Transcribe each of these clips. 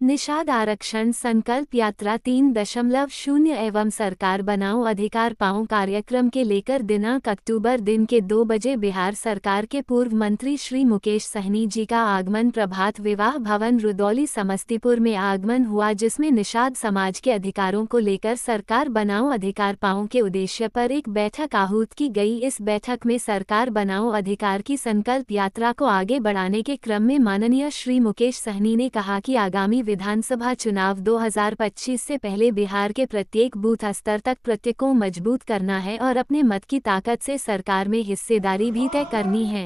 निषाद आरक्षण संकल्प यात्रा 3.0 एवं सरकार बनाओ अधिकार पाओ कार्यक्रम के लेकर दिनांक अक्टूबर दिन के 2 बजे बिहार सरकार के पूर्व मंत्री श्री मुकेश सहनी जी का आगमन प्रभात विवाह भवन रुदौली समस्तीपुर में आगमन हुआ, जिसमें निषाद समाज के अधिकारों को लेकर सरकार बनाओ अधिकार पाओ के उद्देश्य पर एक बैठक आहूत की गई। इस बैठक में सरकार बनाओ अधिकार की संकल्प यात्रा को आगे बढ़ाने के क्रम में माननीय श्री मुकेश सहनी ने कहा कि आगामी विधानसभा चुनाव 2025 से पहले बिहार के प्रत्येक बूथ स्तर तक प्रत्येक को मजबूत करना है और अपने मत की ताकत से सरकार में हिस्सेदारी भी तय करनी है।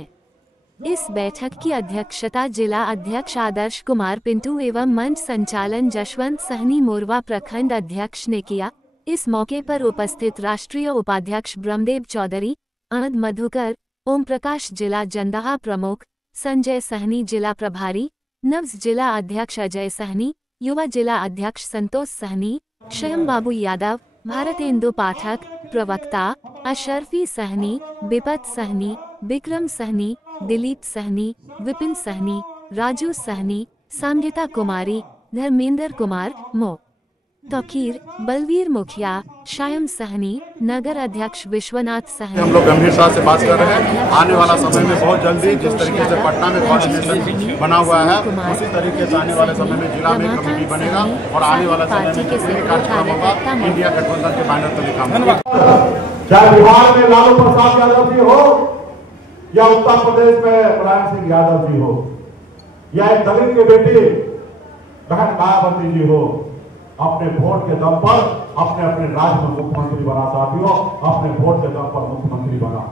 इस बैठक की अध्यक्षता जिला अध्यक्ष आदर्श कुमार पिंटू एवं मंच संचालन जशवंत सहनी मोरवा प्रखंड अध्यक्ष ने किया। इस मौके पर उपस्थित राष्ट्रीय उपाध्यक्ष ब्रह्मदेव चौधरी, अहमद मधुकर, ओम प्रकाश जिला जंदाहा प्रमुख, संजय सहनी जिला प्रभारी, नब्ज जिला अध्यक्ष अजय सहनी, युवा जिला अध्यक्ष संतोष सहनी, श्याम बाबू यादव, भारतेंदु पाठक, प्रवक्ता अशरफी सहनी, बिपत सहनी, विक्रम सहनी, दिलीप सहनी, विपिन सहनी, राजू सहनी, संगीता कुमारी, धर्मेंद्र कुमार, मो तकीर, बलवीर मुखिया, शायम सहनी, नगर अध्यक्ष विश्वनाथ सहनी। हम लोग गंभीरता से बात कर रहे हैं। आने वाला समय में बहुत जल्दी जिस तरीके से पटना में कोऑर्डिनेशन बना हुआ है, उसी तरीके से आने वाले समय में जिला में कमेटी बनेगा और आने वाला समय में कार्यक्रम होगा इंडिया गठबंधन के बैनर तले काम होगा। चाहे बिहार में लालू प्रसाद यादव जी हो या उत्तर प्रदेश में मुलायम सिंह यादव जी हो या एक दलित की बेटी बहन मायावती जी हो, अपने वोट के दम पर अपने अपने राज्य में मुख्यमंत्री बना। साथियों, अपने वोट के दम पर मुख्यमंत्री बना,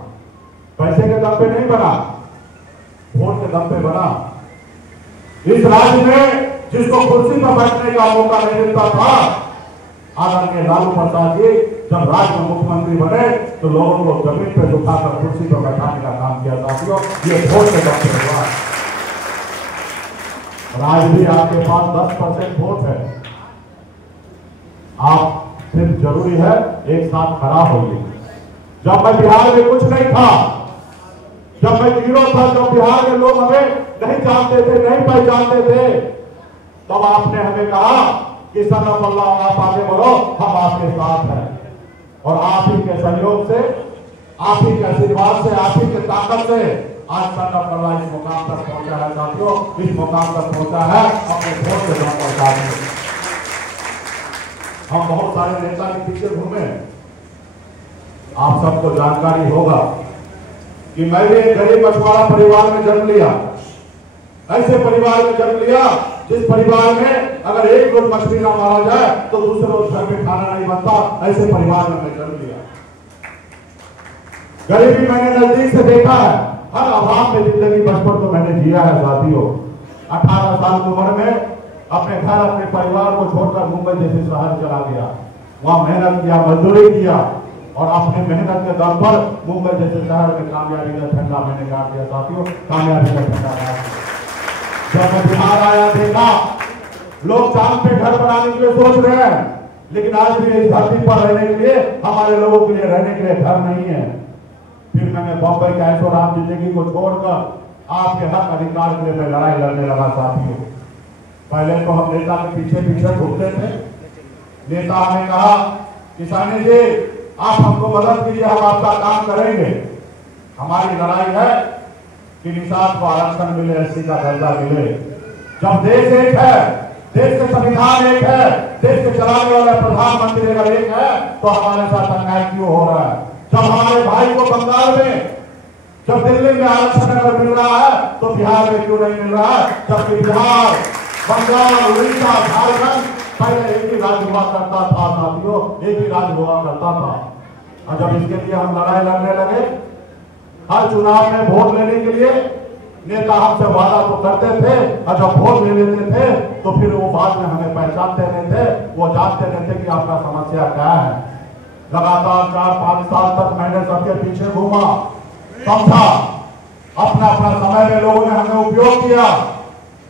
पैसे के दम पे नहीं बना, वोट के दम पे बना। इस राज्य में जिसको कुर्सी पर बैठने का मौका नहीं मिलता था, आदरणीय लालू प्रसाद जी जब राज्य में मुख्यमंत्री बने तो लोगों को जमीन पे उठाकर कुर्सी पर बैठाने का काम किया। साथियों, ये वोट के दम पे हुआ। आज भी आपके पास 10% वोट है, आप सिर्फ जरूरी है एक साथ खड़ा होइए। जब मैं बिहार में कुछ नहीं था, जब मैं जीरो था, जब बिहार के लोग हमें नहीं जानते थे, नहीं पहचानते थे, तब आपने हमें कहा कि सनम अल्लाह आप आगे बढ़ो, हम आपके साथ हैं। और आप ही के सहयोग से, आप ही के आशीर्वाद से, आप ही के ताकत से आज सनम अल्लाह इस मुकाम तक पहुंचा है। साथियों, इस मुकाम तक पहुंचा है अपने वोट से जमा पहुंचा। हम बहुत सारे नेता के पीछे घूमे। आप सबको जानकारी होगा कि मैंने एक गरीब मछुआरा परिवार में जन्म लिया। ऐसे परिवार में जन्म लिया जिस परिवार में अगर एक रोज मछली ना मारा जाए तो दूसरे रोज घर में खाना नहीं बनता। ऐसे परिवार में मैं जन्म लिया। गरीबी मैंने नजदीक से देखा है, हर अभाव में जिंदगी बचपन तो मैंने जिया है। साथियों, 18 साल की उम्र में अपने घर अपने परिवार को छोड़कर मुंबई जैसे शहर चला गया। वहां मेहनत किया, मजदूरी किया और अपने मेहनत के दम पर मुंबई जैसे शहर में कामयाबी का झंडा मैंने गाड़ दिया। साथियों, कामयाबी का झंडा गाड़ दिया। जब मैं बिहार आया, देखा लोग चांद पे घर बनाने के लिए सोच रहे हैं, लेकिन आज भी इस धरती पर रहने के लिए, हमारे लोगों के लिए रहने के लिए घर नहीं है। फिर मैंने बम्बई का ऐशो आराम जिंदगी को छोड़कर आपके हक अधिकार के लिए मैं लड़ाई लड़ने लगा। साथियों, पहले तो हम नेता के पीछे पीछे घूमते थे। नेता हमें कहा, किसानी जी आप हमको मदद कीजिए, हम आपका काम करेंगे। हमारी लड़ाई है कि निषाद को आरक्षण मिले, एससी का दर्जा मिले। जब देश एक है, देश के संविधान एक है, देश के चलाने वाला प्रधानमंत्री अगर एक है, तो हमारे साथ अन्याय क्यों हो रहा है? जब हमारे भाई को बंगाल में, जब दिल्ली में आरक्षण अगर मिल रहा है तो बिहार में क्यों नहीं मिल रहा है? जबकि बिहार, बंगाल, उड़ीसा, झारखंड पहले एक ही राज्य हुआ करता था। साथियों, एक ही राज्य हुआ करता था। और जब इसके लिए हम लड़ाई लड़ने लगे, हर चुनाव में वोट लेने के लिए नेता हमसे वादा तो करते थे, और जब वोट ले लेते थे तो फिर वो बाद में हमें पहचानते नहीं थे, वो जानते नहीं थे कि आपका समस्या क्या है। लगातार 4-5 साल तक मैंने सबके पीछे घूमा, समझा। अपना अपना समय में लोगों ने हमें उपयोग किया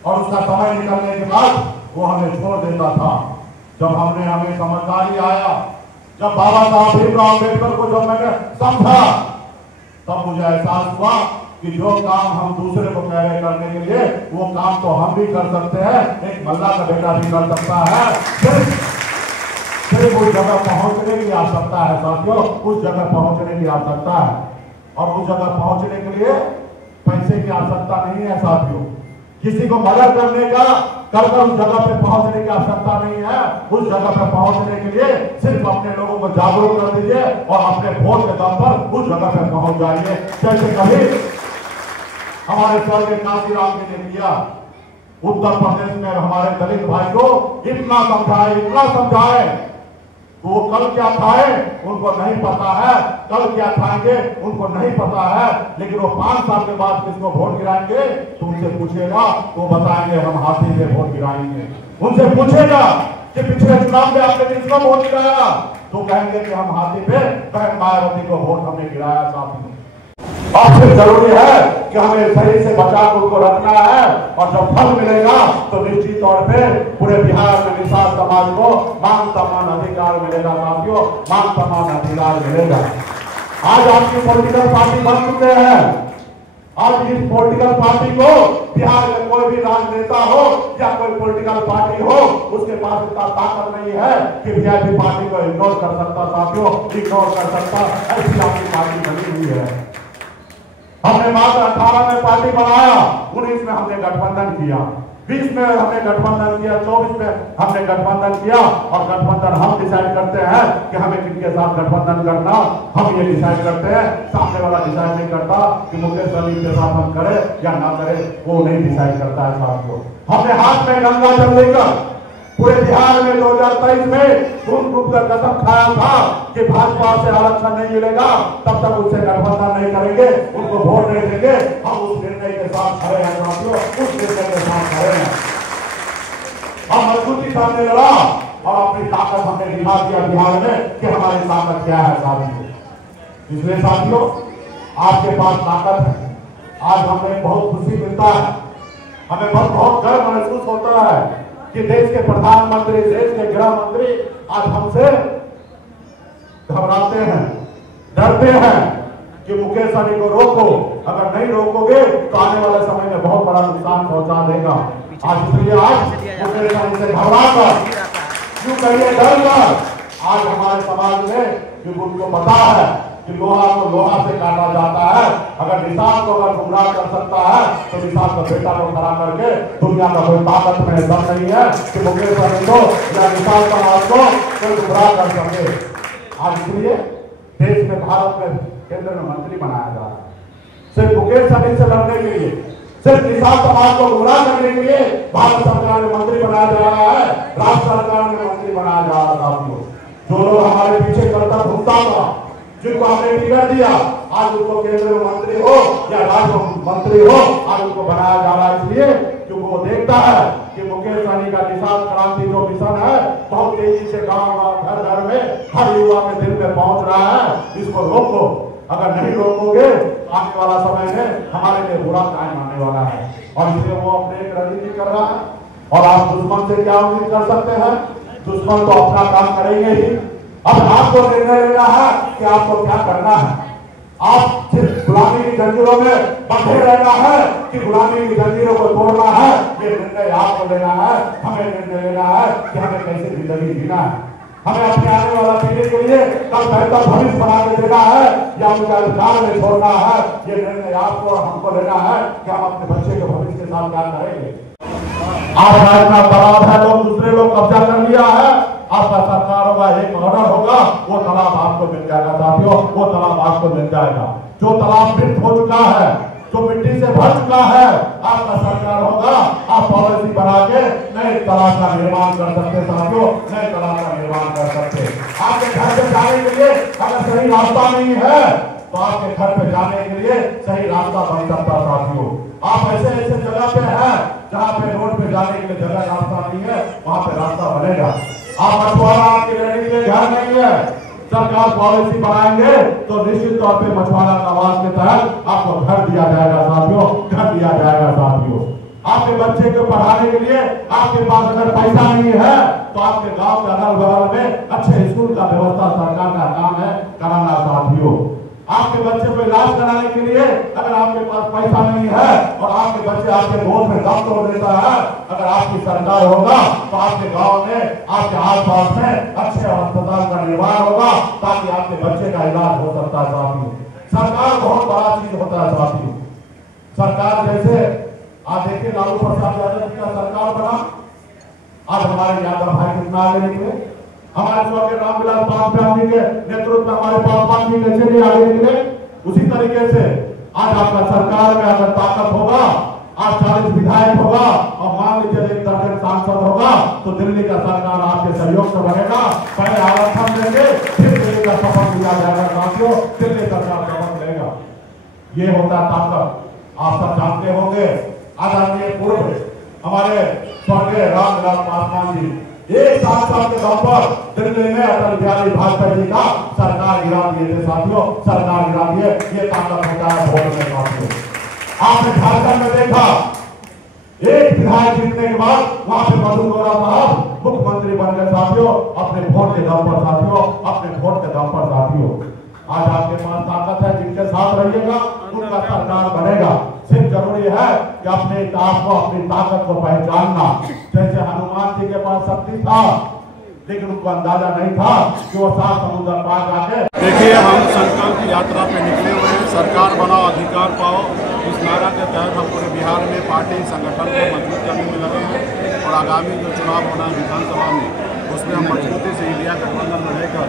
और उसका समय निकलने के बाद वो हमें छोड़ देता था। जब हमें समझदारी आया, जब बाबा साहब भीमराव अम्बेडकर को जब मैंने समझा, तब मुझे एहसास हुआ कि जो काम हम दूसरे को कह रहे करने के लिए वो काम तो हम भी कर सकते हैं, एक मल्ला का बेटा भी कर सकता है। सिर्फ उस जगह पहुंचने की आवश्यकता है साथियों, उस जगह पहुंचने की आवश्यकता है। और उस जगह पहुंचने के लिए पैसे की आवश्यकता नहीं है साथियों, किसी को मदद करने का कर उस जगह पे पहुंचने की आवश्यकता नहीं है। उस जगह पे पहुंचने के लिए सिर्फ अपने लोगों को जागरूक कर दीजिए और अपने वोट के दम पर उस जगह पे पहुंच जाइए। जैसे कभी हमारे स्वर्गीय काशीराम जी ने किया, उत्तर प्रदेश में हमारे दलित भाई को इतना समझाए तो वो कल क्या खाए उनको नहीं पता है, कल क्या खाएंगे उनको नहीं पता है, लेकिन वो 5 साल के बाद किसको वोट गिराएंगे तो उनसे पूछेगा तो बताएंगे हम हाथी से वोट गिराएंगे। उनसे पूछेगा कि पिछले चुनाव में आपने किसको वोट गिराया तो कहेंगे कि हम हाथी पे बहन मायावती को वोट हमने गिराया। साथी और फिर जरूरी है कि हमें सही से बचा कर उनको रखना है, और जब फल मिलेगा तो निश्चित तौर पे पूरे बिहार में निषाद समाज को मान सम्मान अधिकार मिलेगा। साथियों, मान सम्मान अधिकार मिलेगा। आज आपकी पॉलिटिकल पार्टी बन चुके हैं। आज इस पॉलिटिकल पार्टी को बिहार में कोई भी राजनेता हो या कोई पॉलिटिकल पार्टी हो उसके पास इतना ताकत नहीं है कि वीआईपी पार्टी को इग्नोर कर सकता। साथियों, इग्नोर कर सकता, ऐसी आपकी पार्टी बनी हुई है। हमने मात्र 18 में पार्टी बनाया, 19 में हमने गठबंधन किया, 20 में हमने गठबंधन किया, 24 में हमने गठबंधन किया। और गठबंधन हम डिसाइड करते हैं कि हमें किनके साथ गठबंधन करना, हम ये डिसाइड करते हैं। सामने वाला डिसाइड नहीं करता कि मुकेश सहनी के साथ हम करें या ना करें, वो नहीं डिसाइड करता है। साथियों, हमने हाथ में गंगा जल लेकर पूरे बिहार में 2023 में घूम कर कसम खाया था कि भाजपा से आरक्षण नहीं मिलेगा तब तक उससे गठबंधन नहीं करेंगे, उनको वोट नहीं देंगे। हम उस निर्णय के साथ खड़े हैं साथियों, उस निर्णय के साथ खड़े हैं। हम मजबूती सामने लड़ा और अपनी ताकत हमने दिखा दिया बिहार में कि हमारी ताकत क्या है साथियों। इसलिए साथियों, आपके पास ताकत है। आज हमें बहुत खुशी मिलता है, हमें बहुत गर्व महसूस होता है कि देश के प्रधानमंत्री, देश के गृह मंत्री आज हमसे घबराते हैं, डरते हैं कि मुकेश सहनी को रोको, अगर नहीं रोकोगे तो आने वाले समय में बहुत बड़ा नुकसान पहुंचा देगा। आज इसलिए आज मुकेश सहनी से घबराकर, क्यों कहिए डरकर, आज हमारे समाज में क्योंकि उनको पता है कि लोहा को लोहा से काटा जाता है। अगर निषाद को अगर गुमराह कर सकता है तो निषाद का बेटा को खड़ा करके दुनिया का कोई ताकत में दम नहीं है कि मुकेश सहनी को या निषाद समाज को कोई गुमराह कर सके। आज इसलिए देश में, भारत में केंद्र में मंत्री बनाया जा रहा है सिर्फ मुकेश सहनी से लड़ने के लिए, सिर्फ निषाद समाज को गुमराह करने के लिए भारत सरकार में मंत्री बनाया जा रहा है, राज्य सरकार में मंत्री बनाया जा रहा था। जो लोग हमारे पीछे करता घूमता था, जिनको हमने टिकट दिया, आज उनको केंद्र में मंत्री हो या राज्य मंत्री हो, आज उनको बनाया जा रहा है। इसलिए क्योंकि वो देखता है कि मुकेश सहनी का निषाद क्रांति जो मिशन है बहुत तेजी से गांव घर घर में हर युवा के दिल में पहुंच रहा है। इसको रोको, अगर नहीं रोकोगे आने वाला समय में हमारे लिए बुरा टाइम आने वाला है। और इसलिए वो अपने एक रणनीति कर रहा है। और आप दुश्मन से क्या उम्मीद कर सकते हैं? दुश्मन तो अपना काम करेंगे ही। अब आपको निर्णय लेना है कि आपको क्या करना है। आप सिर्फ गुलामी की जंजीरों में बंधे रहना है कि गुलामी की जंजीरों को तोड़ना है, ये निर्णय आपको लेना है। हमें निर्णय लेना है कि हमें कैसे जिंदगी जीना है, हमें अपने आने वाला पीढ़ी के लिए कल बेहतर भविष्य बना के देना है या उनका अधिकार में छोड़ना है। ये निर्णय आपको और हमको लेना है कि हम अपने बच्चे के भविष्य के साथ क्या करेंगे। आपका इतना दबाव है, लोग दूसरे लोग कब्जा कर लिया है, आपका सरकार होगा, एक ऑर्डर होगा, वो तालाब आपको मिल जाएगा साथियों, वो तालाब आपको मिल जाएगा। जो तालाब मृत हो चुका है, जो मिट्टी से भर चुका है, आपका सरकार होगा, आप पॉलिसी बना के नए तालाब का निर्माण कर सकते साथियों, नए तालाब का निर्माण कर सकते। आपके घर पे जाने के लिए अगर सही रास्ता नहीं है तो आपके घर पे जाने के लिए सही रास्ता बन सकता साथियों। आप ऐसे ऐसे जगह पे हैं जहाँ पे रोड पे जाने के लिए जगह रास्ता नहीं है, वहाँ पे रास्ता बनेगा। आप मछुआरा आपकी रणनीति में ध्यान नहीं है, सरकार पॉलिसी बनाएंगे तो निश्चित तौर पे मछुआरा आवास के तहत आपको घर दिया जाएगा साथियों, घर दिया जाएगा साथियों। आपके बच्चे को पढ़ाने के लिए आपके पास अगर पैसा नहीं है तो आपके गांव के अगल बगल में अच्छे स्कूल का व्यवस्था सरकार का काम है कराना साथियों। आप आपके बच्चे को इलाज कराने के लिए अगर आपके पास पैसा नहीं है और आपके बच्चे आपके गोद में दम तोड़ देता है, अगर आपकी सरकार होगा तो आपके गांव में, आपके आसपास में अच्छे अस्पताल का निर्माण होगा ताकि आपके बच्चे का इलाज हो सकता है। साथियों, सरकार बहुत बड़ा चीज होता है। साथियों, सरकार जैसे आज देखिए लालू प्रसाद यादव जी का सरकार बना, आज हमारे यादव भाई कितना आगे निकले, हमारे स्वर्गीय रामविलास पासवान जी के नेतृत्व में हमारे पासवान जी कैसे भी आगे निकले, उसी तरीके से आज आपका सरकार में अगर ताकत होगा, आज 40 विधायक होगा और मान लीजिए 1 दर्जन सांसद होगा तो दिल्ली का सरकार आपके सहयोग से बनेगा। पहले आरक्षण देंगे, फिर दिल्ली का शपथ लिया जाएगा। साथियों, दिल्ली सरकार शपथ लेगा। ये होता ताकत। आप सब जानते होंगे आजादी पूर्व हमारे स्वर्गीय रामविलास पासवान जी एक साल के दम पर दिल्ली में अटल बिहारी वाजपेयी जी का सरकार गिरा दिए थे। साथियों, सरकार गिरा दिए, ये ताकत होता है वोट में। साथियों, आपने झारखंड में देखा एक विधायक जीतने के बाद वहां पे मधु गौरा साहब मुख्यमंत्री बन गए। साथियों, अपने वोट के दम पर। साथियों, अपने वोट के दम पर। साथियों, आज आपके पास ताकत है, जिनके साथ रहिएगा उनका सरकार बनेगा। सिर्फ जरूरी है कि अपने आप को, अपनी ताकत को पहचानना। जैसे हनुमान जी के पास शक्ति था लेकिन उनको अंदाजा नहीं था कि वो 7 समुद्र पार जाके। देखिए, हम संकल्प यात्रा पे निकले हुए हैं। सरकार बनाओ, अधिकार पाओ, इस नारा के तहत हम पूरे बिहार में पार्टी संगठन को मजबूत करने में लगे हैं और आगामी जो चुनाव होना है विधानसभा में, उसमें हम मजबूती से इंडिया गठबंधन में रहकर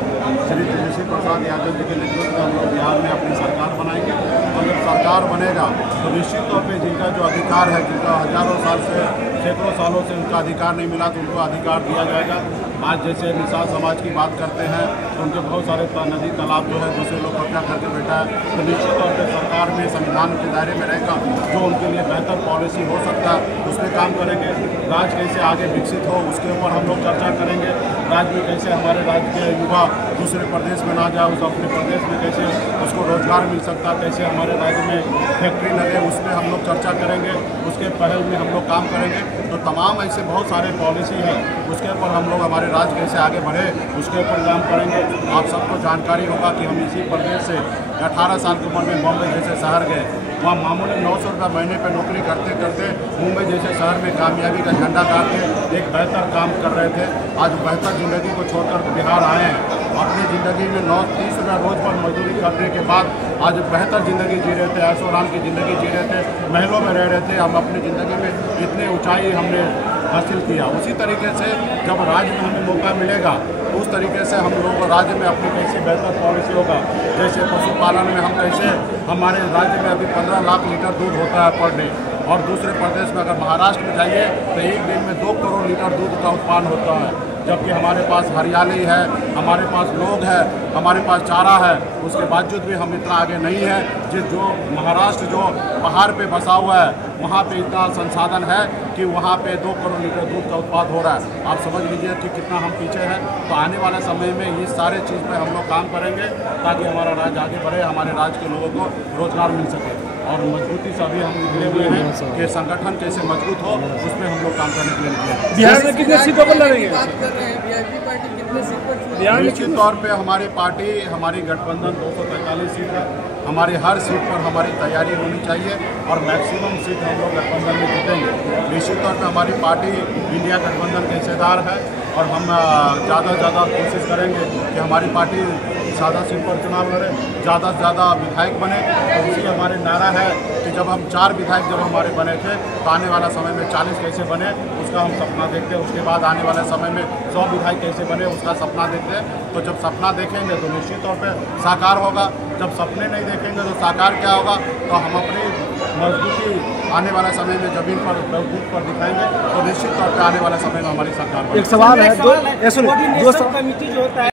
श्री तेजस्वी प्रसाद यादव जी के नेतृत्व में हम लोग बिहार में अपनी सरकार बनाएंगे। और जब सरकार बनेगा तो निश्चित तौर पे जिनका जो अधिकार है, जिनका हजारों साल से, सैकड़ों सालों से उनका अधिकार नहीं मिला, तो उनको अधिकार दिया जाएगा। आज जैसे निषाद समाज की बात करते हैं तो उनके बहुत सारे नदी तालाब जो है दूसरे लोग कब्जा करके बैठा है, तो निश्चित तौर पर सरकार में संविधान के दायरे में रहकर जो उनके लिए बेहतर पॉलिसी हो सकता है उसमें काम करेंगे। राज्य कैसे आगे विकसित हो उसके ऊपर हम लोग चर्चा करेंगे। राज्य में कैसे हमारे राज्य के युवा दूसरे प्रदेश में ना जाए, उस अपने प्रदेश में कैसे उसको रोजगार मिल सकता, कैसे हमारे राज्य में फैक्ट्री लगे, उस पर हम लोग चर्चा करेंगे। उसके पहल में हम लोग काम करेंगे। तो तमाम ऐसे बहुत सारे पॉलिसी है, उसके ऊपर हम लोग हमारे राज्य कैसे आगे बढ़े उसके ऊपर काम करेंगे। आप सबको जानकारी होगा कि हम इसी प्रदेश से 18 साल की उम्र में बॉम्बे जैसे शहर गए, वहाँ मामूली 900 रुपये महीने पर नौकरी करते करते मुंबई जैसे शहर में कामयाबी का झंडा गाड़ के एक बेहतर काम कर रहे थे। आज बेहतर ज़िंदगी को छोड़कर बिहार आए हैं। अपनी ज़िंदगी में 30 रुपये रोज़ पर मजदूरी करने के बाद आज बेहतर ज़िंदगी जी रहे थे, ऐशो आराम की ज़िंदगी जी रहे थे, महलों में रह रहे थे। हम अपनी ज़िंदगी में इतनी ऊंचाई हमने हासिल किया। उसी तरीके से जब राज्य में हमें मौका मिलेगा उस तरीके से हम लोग राज्य में अपनी कैसी बेहतर पॉलिसी होगा। जैसे पशुपालन में हम कैसे, हमारे राज्य में अभी 15 लाख लीटर दूध होता है पर डे, और दूसरे प्रदेश में अगर महाराष्ट्र में जाइए तो एक दिन में 2 करोड़ लीटर दूध का उत्पादन होता है। जबकि हमारे पास हरियाली है, हमारे पास लोग हैं, हमारे पास चारा है, उसके बावजूद भी हम इतना आगे नहीं है। जो महाराष्ट्र जो पहाड़ पे बसा हुआ है वहाँ पे इतना संसाधन है कि वहाँ पे 2 करोड़ लीटर दूध का उत्पादन हो रहा है। आप समझ लीजिए कि कितना हम पीछे हैं। तो आने वाले समय में ये सारे चीज़ पे हम लोग काम करेंगे ताकि हमारा राज्य आगे बढ़े, हमारे राज्य के लोगों को रोजगार मिल सके। और मजबूती से अभी हम निकले हुए हैं कि संगठन कैसे मजबूत हो उसमें हम लोग काम करने के लिए निकले। बिहार में कितने सीटों पर लड़ेंगे? निश्चित तौर पे हमारी पार्टी, हमारी गठबंधन 243 सीट है। हमारी हर सीट पर हमारी तैयारी होनी चाहिए और मैक्सिमम सीट हम लोग गठबंधन में जीतेंगे। निश्चित तौर पे हमारी पार्टी इंडिया गठबंधन के हिस्सेदार है और हम ज़्यादा से ज़्यादा कोशिश करेंगे कि हमारी पार्टी सादा सीट पर चुनाव लड़े, ज़्यादा से ज़्यादा विधायक बने। तो इसी हमारे नारा है कि जब हम 4 विधायक जब हमारे बने थे तो आने वाला समय में 40 कैसे बने उसका हम सपना देखते हैं। उसके बाद आने वाले समय में 100 विधायक कैसे बने उसका सपना देखते हैं। तो जब सपना देखेंगे तो निश्चित तौर पर साकार होगा। जब सपने नहीं देखेंगे तो साकार क्या होगा। तो हम अपनी मजबूती आने वाला समय में जमीन पर बूथ पर दिखाएंगे तो निश्चित तौर पर आने वाले समय में हमारी सरकार। एक सवाल है, कमेटी जो होता है